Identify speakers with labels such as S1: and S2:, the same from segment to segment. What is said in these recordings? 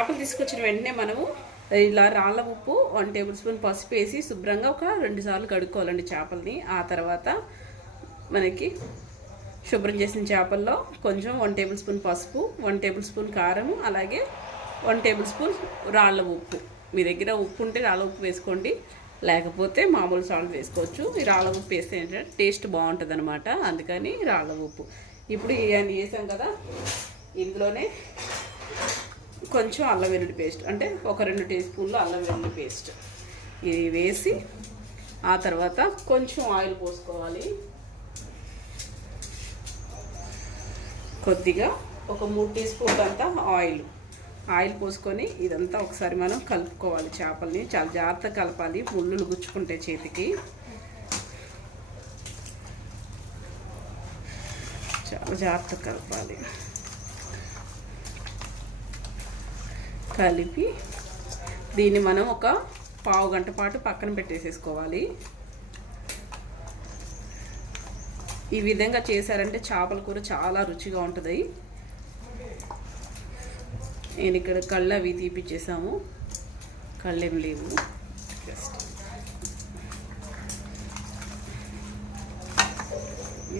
S1: చేపలు తీసుకొచ్చిన వెంటనే మనము ఇలా రాళ్ళ ఉప్పు వన్ టేబుల్ స్పూన్ పసుపు వేసి శుభ్రంగా ఒక రెండు సార్లు కడుక్కోవాలండి చేపల్ని. ఆ తర్వాత మనకి శుభ్రం చేసిన చేపల్లో కొంచెం వన్ టేబుల్ స్పూన్ పసుపు వన్ టేబుల్ స్పూన్ కారం అలాగే వన్ టేబుల్ స్పూన్ రాళ్ళ ఉప్పు. మీ దగ్గర ఉప్పు ఉంటే రాళ్ళ ఉప్పు వేసుకోండి. లేకపోతే మామూలు సాల్ట్ వేసుకోవచ్చు. ఈ రాళ్ళ ఉప్పు వేస్తే ఏంటంటే టేస్ట్ బాగుంటుంది అనమాట అందుకని రాళ్ళ ఉప్పు. ఇప్పుడు ఇవన్నీ వేసాం కదా ఇందులోనే కొంచెం అల్లం వెల్లుల్లి పేస్ట్ అంటే ఒక రెండు టీ స్పూన్లు అల్లం వెల్లుల్లి పేస్ట్. ఇది వేసి ఆ తర్వాత కొంచెం ఆయిల్ పోసుకోవాలి. కొద్దిగా ఒక మూడు టీ స్పూన్లు అంతా ఆయిల్. ఆయిల్ పోసుకొని ఇదంతా ఒకసారి మనం కలుపుకోవాలి చేపల్ని. చాలా జాగ్రత్తగా కలపాలి ముళ్ళులు గుచ్చుకుంటే చేతికి. చాలా జాగ్రత్తగా కలపాలి. కలిపి దీన్ని మనం ఒక పావు గంట పాటు పక్కన పెట్టేసేసుకోవాలి. ఈ విధంగా చేశారంటే చేపల కూర చాలా రుచిగా ఉంటుంది. నేను ఇక్కడ కళ్ళు అవి తీపిచ్చేసాము. కళ్ళేం లేవు. జస్ట్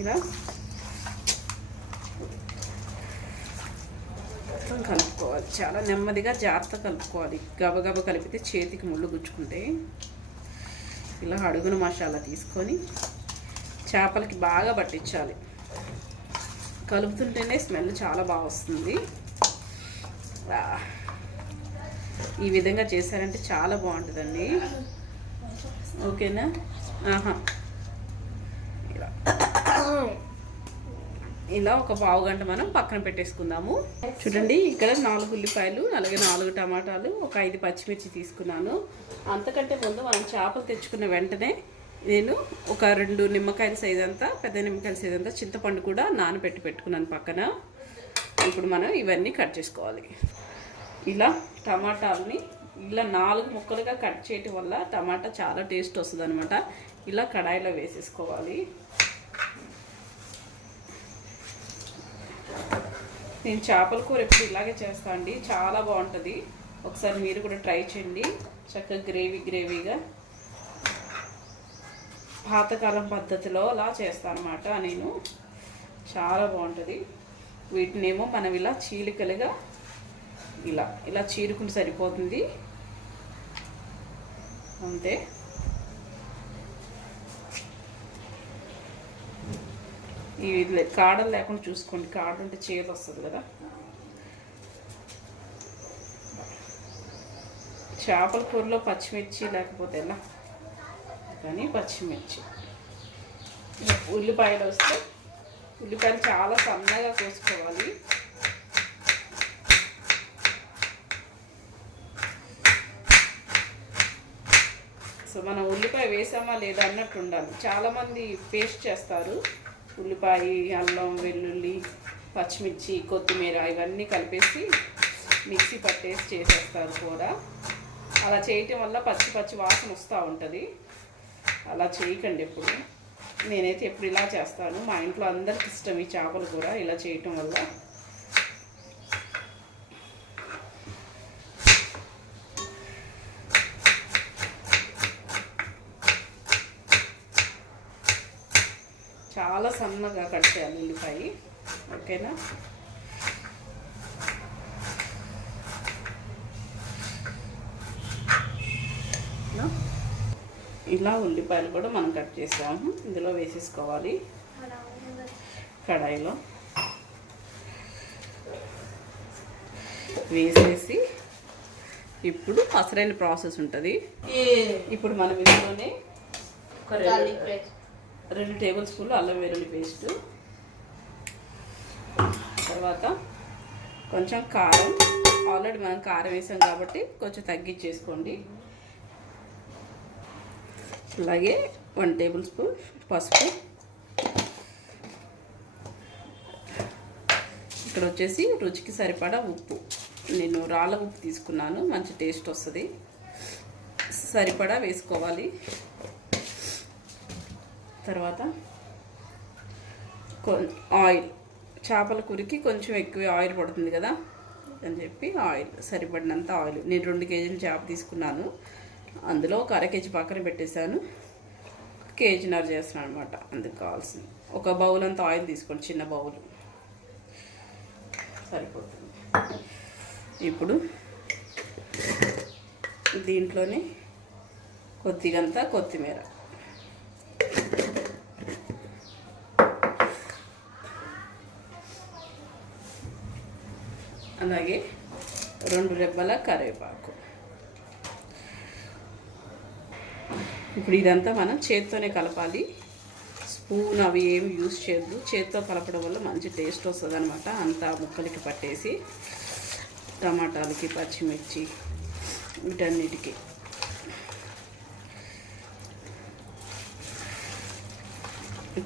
S1: ఇలా మొత్తం కలుపుకోవాలి. చాలా నెమ్మదిగా జాగ్రత్త కలుపుకోవాలి. గబగబ కలిపితే చేతికి ముళ్ళు గుచ్చుకుంటే ఇలా అడుగున మసాలా తీసుకొని చేపలకి బాగా పట్టించాలి. కలుపుతుంటేనే స్మెల్ చాలా బాగా వస్తుంది. ఈ విధంగా చేశారంటే చాలా బాగుంటుందండి. ఓకేనా? ఆహా. ఇలా ఒక పావు గంట మనం పక్కన పెట్టేసుకుందాము. చూడండి ఇక్కడ నాలుగు ఉల్లిపాయలు అలాగే నాలుగు టమాటాలు ఒక ఐదు పచ్చిమిర్చి తీసుకున్నాను. అంతకంటే ముందు మనం చేపలు తెచ్చుకున్న వెంటనే నేను ఒక రెండు నిమ్మకాయల సైజ్ అంతా పెద్ద నిమ్మకాయల సైజ్ అంతా చింతపండు కూడా నానబెట్టి పెట్టుకున్నాను పక్కన. ఇప్పుడు మనం ఇవన్నీ కట్ చేసుకోవాలి. ఇలా టమాటాలని ఇలా నాలుగు ముక్కలుగా కట్ చేయటం వల్ల టమాటా చాలా టేస్ట్ వస్తుంది ఇలా కడాయిలో వేసేసుకోవాలి. నేను చేపల కూర ఎప్పుడు ఇలాగే చేస్తా అండి. చాలా బాగుంటుంది. ఒకసారి మీరు కూడా ట్రై చేయండి. చక్కగా గ్రేవీ గ్రేవీగా. పాతకాలం పద్ధతిలో అలా చేస్తాను అనమాట నేను. చాలా బాగుంటుంది. వీటినేమో మనం ఇలా చీలికలుగా ఇలా ఇలా చీరుకుని సరిపోతుంది. అంతే. ఈ కాడలు లేకుండా చూసుకోండి. కాడలు అంటే చేదు వస్తుంది కదా. చేపల కూరలో పచ్చిమిర్చి లేకపోతే ఎలా? కానీ పచ్చిమిర్చి. ఉల్లిపాయలు వస్తే ఉల్లిపాయలు చాలా సన్నగా కోసుకోవాలి. సో మనం ఉల్లిపాయ వేసామా లేదా అన్నట్టు ఉండాలి. చాలామంది పేస్ట్ చేస్తారు. ఉల్లిపాయ అల్లం వెల్లుల్లి పచ్చిమిర్చి కొత్తిమీర ఇవన్నీ కలిపేసి మిక్సీ పట్టేసి చేసేస్తారు కూర. అలా చేయటం వల్ల పచ్చి పచ్చి వాసన వస్తూ ఉంటుంది. అలా చేయకండి ఎప్పుడు. నేనైతే ఎప్పుడు ఇలా చేస్తాను. మా ఇంట్లో అందరికి ఇష్టం ఈ చేపలు కూర. ఇలా చేయటం వల్ల చాలా సన్నగా కట్ చేయాలి ఉల్లిపాయ. ఓకేనా? ఇలా. ఉల్లిపాయలు కూడా మనం కట్ చేసాము ఇందులో వేసేసుకోవాలి. కడాయిలో వేసేసి ఇప్పుడు అసలైన ప్రాసెస్ ఉంటుంది. ఇప్పుడు మనం ఇందులోనే రెండు- టేబుల్ స్పూన్లు అల్లం వెల్లుల్లి పేస్ట్. తర్వాత కొంచెం కారం. ఆల్రెడీ మనం కారం వేసాం కాబట్టి కొంచెం తగ్గించేసుకోండి. అలాగే వన్ టేబుల్ స్పూన్ పసుపు. ఇక్కడ వచ్చేసి రుచికి సరిపడా ఉప్పు. నేను రాళ్ళ ఉప్పు తీసుకున్నాను మంచి టేస్ట్ వస్తుంది. సరిపడా వేసుకోవాలి. తర్వాత కొ ఆయిల్. చేపల కూరకి కొంచెం ఎక్కువ ఆయిల్ పడుతుంది కదా అని చెప్పి ఆయిల్ సరిపడినంత ఆయిల్. నేను రెండు కేజీలు చేప తీసుకున్నాను. అందులో ఒక అర కేజీ పక్కన పెట్టేశాను. కేజీన్నర చేస్తున్నాను అనమాట అందుకు కావాల్సింది. ఒక బౌల్ అంత ఆయిల్ తీసుకోండి చిన్న బౌల్. సరిపోతుంది. ఇప్పుడు దీంట్లోనే కొద్దిగంత కొత్తిమీర. అలాగే రెండు రెబ్బల కరివేపాకు. ఇప్పుడు ఇదంతా మనం చేత్తోనే కలపాలి. స్పూన్ అవి ఏమి యూజ్ చేయొద్దు. చేత్తో కలపడం వల్ల మంచి టేస్ట్ వస్తుంది అనమాట అంతా ముక్కలకి పట్టేసి టమాటాలకి పచ్చిమిర్చి వీటన్నిటికీ.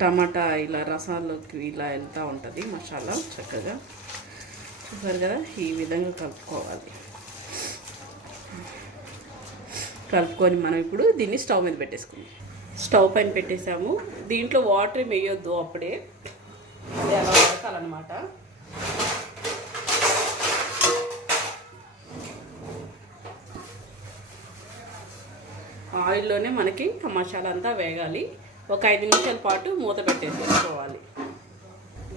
S1: టమాటా ఇలా రసాల్లోకి ఇలా వెళ్తూ ఉంటుంది. మసాలా చక్కగా చూసారు కదా? ఈ విధంగా కలుపుకోవాలి. కలుపుకొని మనం ఇప్పుడు దీన్ని స్టవ్ మీద పెట్టేసుకుందాం. స్టవ్ పైన పెట్టేసాము. దీంట్లో వాటర్ ఏం వేయొద్దు అప్పుడే. అది అలా ఉడకాలన్నమాట ఆయిల్లోనే మనకి ఆ మసాలా అంతా వేగాలి. ఒక ఐదు నిమిషాల పాటు మూత పెట్టేసుకోవాలి.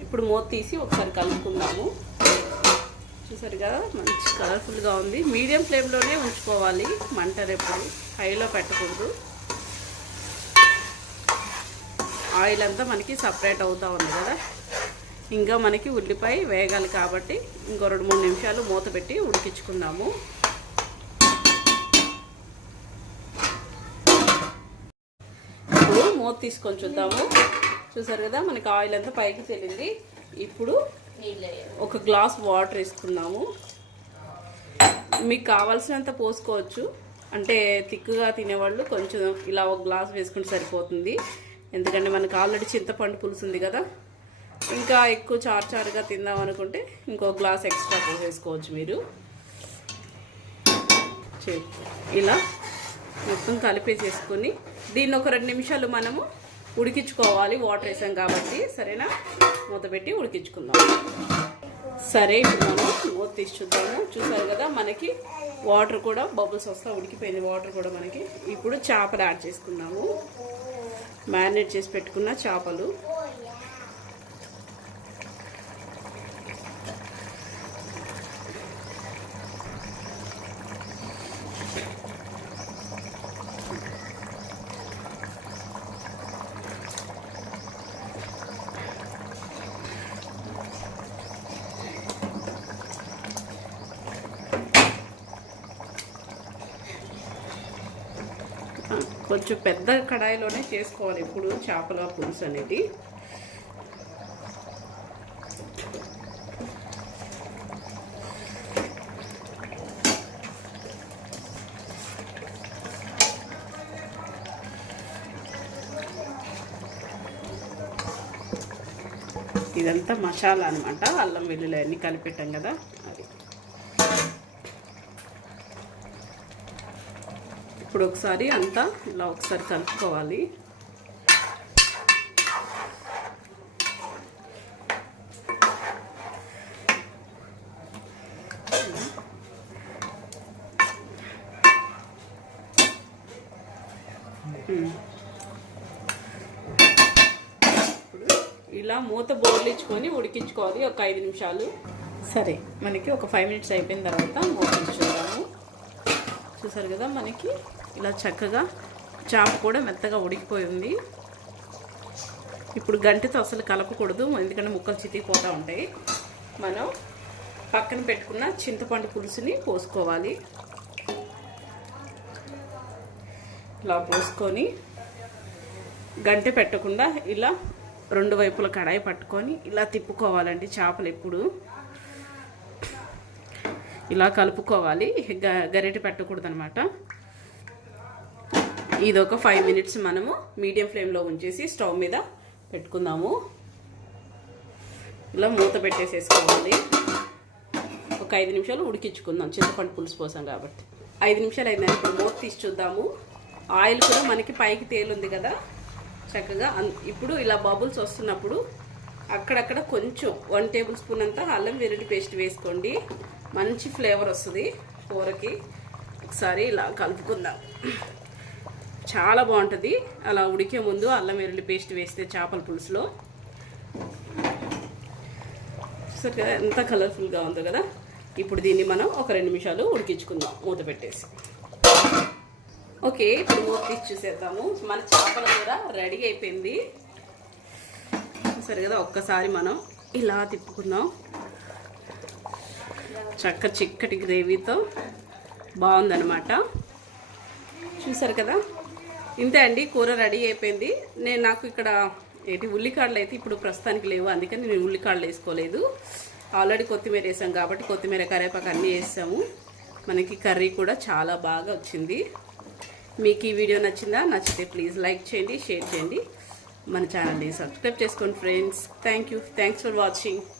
S1: ఇప్పుడు మూత తీసి ఒకసారి కలుపుకుందాము. చూసారు కదా మంచి కలర్ఫుల్గా ఉంది. మీడియం ఫ్లేమ్లోనే ఉంచుకోవాలి. మంట రెప్పుడు హైలో పెట్టకూడదు. ఆయిల్ అంతా మనకి సపరేట్ అవుతూ ఉంది కదా. ఇంకా మనకి ఉల్లిపాయ వేగాలి కాబట్టి ఇంకో రెండు మూడు నిమిషాలు మూత పెట్టి ఉడికించుకుందాము. ఇప్పుడు మూత తీసుకొని చూద్దాము. చూసారు కదా మనకి ఆయిల్ అంతా పైకి తెలింది. ఇప్పుడు ఒక గ్లాస్ వాటర్ వేసుకున్నాము మీకు కావాల్సినంత పోసుకోవచ్చు. అంటే తిక్కుగా తినేవాళ్ళు కొంచెం ఇలా ఒక గ్లాస్ వేసుకుంటే సరిపోతుంది. ఎందుకంటే మనకు ఆల్రెడీ చింతపండు పులుసు ఉంది కదా. ఇంకా ఎక్కువ చారు చారుగా తిందాం అనుకుంటే ఇంకో గ్లాస్ ఎక్స్ట్రా పోసేసుకోవచ్చు మీరు. చే- ఇలా మొత్తం కలిపేసేసుకొని దీన్ని ఒక రెండు నిమిషాలు మనము ఉడికించుకోవాలి. వాటర్ వేసాం కాబట్టి సరేనా? మూత పెట్టి ఉడికించుకుందాం. సరే ఇప్పుడు మనం మూత తీసి చూద్దాము. చూసారు కదా మనకి వాటర్ కూడా బబుల్స్ వస్తా ఉడికిపోయింది. వాటర్ కూడా మనకి ఇప్పుడు చేపలు యాడ్ చేసుకున్నాము. మ్యారినేట్ చేసి పెట్టుకున్న చేపలు ఆ, కొంచెం పెద్ద కడాయిలోనే చేసుకోవాలి. ఇప్పుడు చేపల పులుసు అనేది. ఇదంతా మసాలా అనమాట అల్లం వెల్లుల్లి అన్నీ కలిపెట్టాం కదా. అది. ఇప్పుడు ఒకసారి అంతా ఇలా ఒకసారి కలుపుకోవాలి. ఇలా మూత బోర్లించుకొని ఉడికించుకోవాలి ఒక ఐదు నిమిషాలు. సరే మనకి ఒక ఫైవ్ మినిట్స్ అయిపోయిన తర్వాత మూత తీసి చూద్దాము చూసారు కదా మనకి? ఇలా చక్కగా చాప కూడా మెత్తగా ఉడికిపోయింది ఇప్పుడు గంటతో అసలు కలపకూడదు ఎందుకంటే ముక్కలు చితికిపోతూ ఉంటాయి. మనం పక్కన పెట్టుకున్న చింతపండు పులుసుని పోసుకోవాలి. ఇలా పోసుకొని గంటె పెట్టకుండా ఇలా రెండు వైపుల కడాయి పట్టుకొని ఇలా తిప్పుకోవాలండి చేపలు ఎప్పుడు. ఇలా కలుపుకోవాలి గ- గరిటె పెట్టకూడదు అనమాట ఇది ఒక ఫైవ్ మినిట్స్ మనము మీడియం ఫ్లేమ్లో ఉంచేసి స్టవ్ మీద పెట్టుకుందాము. ఇలా మూత పెట్టేసేసుకోవాలి. ఒక ఐదు నిమిషాలు ఉడికించుకుందాం. చింతపండు పులుసు పోసాం కాబట్టి. ఐదు నిమిషాలు అయిందని ఇప్పుడు మూత తీసి చూద్దాము. ఆయిల్ కూడా మనకి పైకి తేలుంది కదా. చక్కగా ఇప్పుడు ఇలా బబుల్స్ వస్తున్నప్పుడు అక్కడక్కడ కొంచెం వన్ టేబుల్ స్పూన్ అంతా అల్లం వెల్లుల్లి పేస్ట్ వేసుకోండి. మంచి ఫ్లేవర్ వస్తుంది. కూరకి ఒకసారి ఇలా కలుపుకుందాం. చాలా బాగుంటుంది. అలా ఉడికే ముందు అల్లం వెల్లుల్లి పేస్ట్ వేస్తే చేపల పులుసులో. చూసారు కదా ఎంత కలర్ఫుల్గా ఉందో కదా. ఇప్పుడు దీన్ని మనం ఒక రెండు నిమిషాలు ఉడికించుకుందాం మూత పెట్టేసి. ఓకే ఇప్పుడు మూత తీసి చూసేద్దాము. మన చేపల కూర రెడీ అయిపోయింది. సరే కదా ఒక్కసారి మనం ఇలా తిప్పుకుందాం. చక్క చిక్కటి గ్రేవీతో బాగుందనమాట చూసారు కదా? ఇంతే అండి కూర రెడీ అయిపోయింది. నేను నాకు ఇక్కడ ఏంటి ఉల్లికాడలు అయితే ఇప్పుడు ప్రస్తుతానికి లేవు. అందుకని నేను ఉల్లికాడలు వేసుకోలేదు. ఆల్రెడీ కొత్తిమీర వేసాం కాబట్టి కొత్తిమీర కరేపాకు అన్నీ వేసాము. మనకి కర్రీ కూడా చాలా బాగా వచ్చింది. మీకు ఈ వీడియో నచ్చిందా? నచ్చితే ప్లీజ్ లైక్ చేయండి షేర్ చేయండి. మన ఛానల్ని సబ్స్క్రైబ్ చేసుకోండి friends thank you thanks for watching